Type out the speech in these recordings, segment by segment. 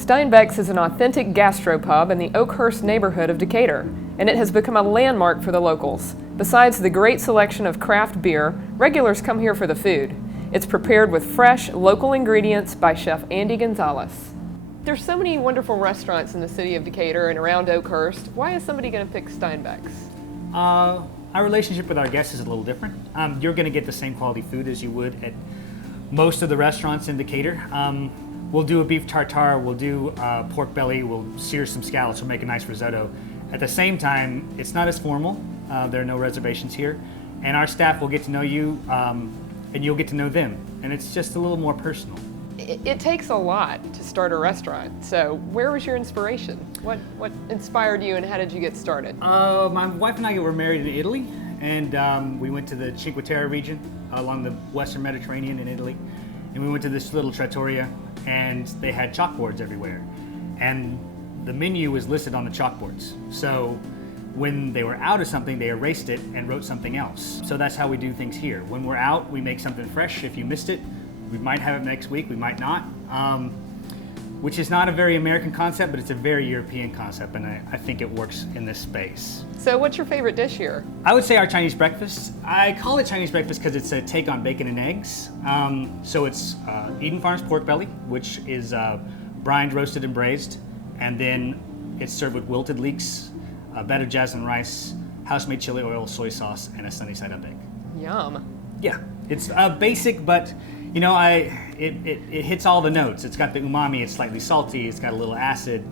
Steinbeck's is an authentic gastropub in the Oakhurst neighborhood of Decatur, and it has become a landmark for the locals. Besides the great selection of craft beer, regulars come here for the food. It's prepared with fresh, local ingredients by Chef Andy Gonzalez. There's so many wonderful restaurants in the city of Decatur and around Oakhurst. Why is somebody going to pick Steinbeck's? Our relationship with our guests is a little different. You're going to get the same quality food as you would at most of the restaurants in Decatur. We'll do a beef tartare, we'll do pork belly, we'll sear some scallops, we'll make a nice risotto. At the same time, it's not as formal. There are no reservations here. And our staff will get to know you, and you'll get to know them. And it's just a little more personal. It takes a lot to start a restaurant. So where was your inspiration? What inspired you and how did you get started? My wife and I were married in Italy, and we went to the Cinque Terre region along the Western Mediterranean in Italy. And we went to this little trattoria, and they had chalkboards everywhere. And the menu was listed on the chalkboards. So when they were out of something, they erased it and wrote something else. So that's how we do things here. When we're out, we make something fresh. If you missed it, we might have it next week, we might not. Which is not a very American concept, but it's a very European concept, and I think it works in this space. So what's your favorite dish here? I would say our Chinese breakfast. I call it Chinese breakfast because it's a take on bacon and eggs. So it's Eden Farms pork belly, which is brined, roasted, and braised, and then it's served with wilted leeks, a bed of jasmine rice, house-made chili oil, soy sauce, and a sunny side up egg. Yum. Yeah, it's basic, but you know, it hits all the notes. It's got the umami, it's slightly salty, it's got a little acid.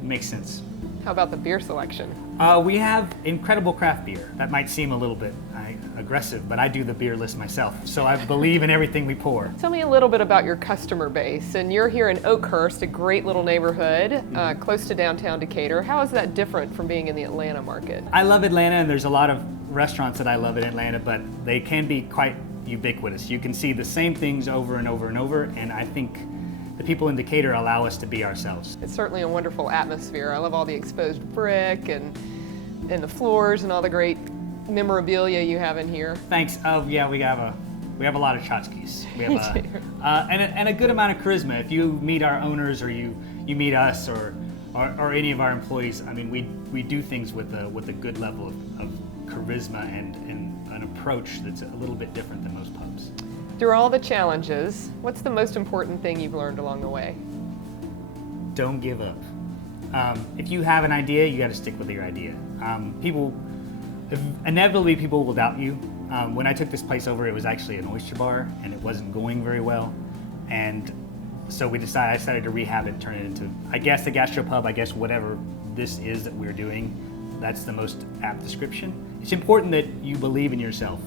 Makes sense. How about the beer selection? We have incredible craft beer. That might seem a little bit aggressive, but I do the beer list myself, so I believe in everything we pour. Tell me a little bit about your customer base. And you're here in Oakhurst, a great little neighborhood, close to downtown Decatur. How is that different from being in the Atlanta market? I love Atlanta, and there's a lot of restaurants that I love in Atlanta, but they can be quite ubiquitous. You can see the same things over and over and over, and I think the people in Decatur allow us to be ourselves. It's certainly a wonderful atmosphere. I love all the exposed brick and the floors and all the great memorabilia you have in here. Thanks. Oh yeah, we have a lot of tchotchkes. We have and a good amount of charisma. If you meet our owners or you meet us or any of our employees, I mean, we do things with a good level of charisma and an approach that's a little bit different than most pubs. Through all the challenges, what's the most important thing you've learned along the way? Don't give up. If you have an idea, you got to stick with your idea. Inevitably people will doubt you. When I took this place over, it was actually an oyster bar, and it wasn't going very well. And so I decided to rehab it, turn it into, I guess, a gastropub. I guess whatever this is that we're doing, that's the most apt description. It's important that you believe in yourself.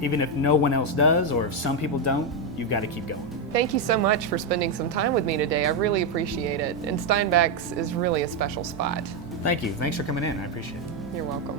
Even if no one else does, or if some people don't, you've got to keep going. Thank you so much for spending some time with me today. I really appreciate it. And Steinbeck's is really a special spot. Thank you. Thanks for coming in. I appreciate it. You're welcome.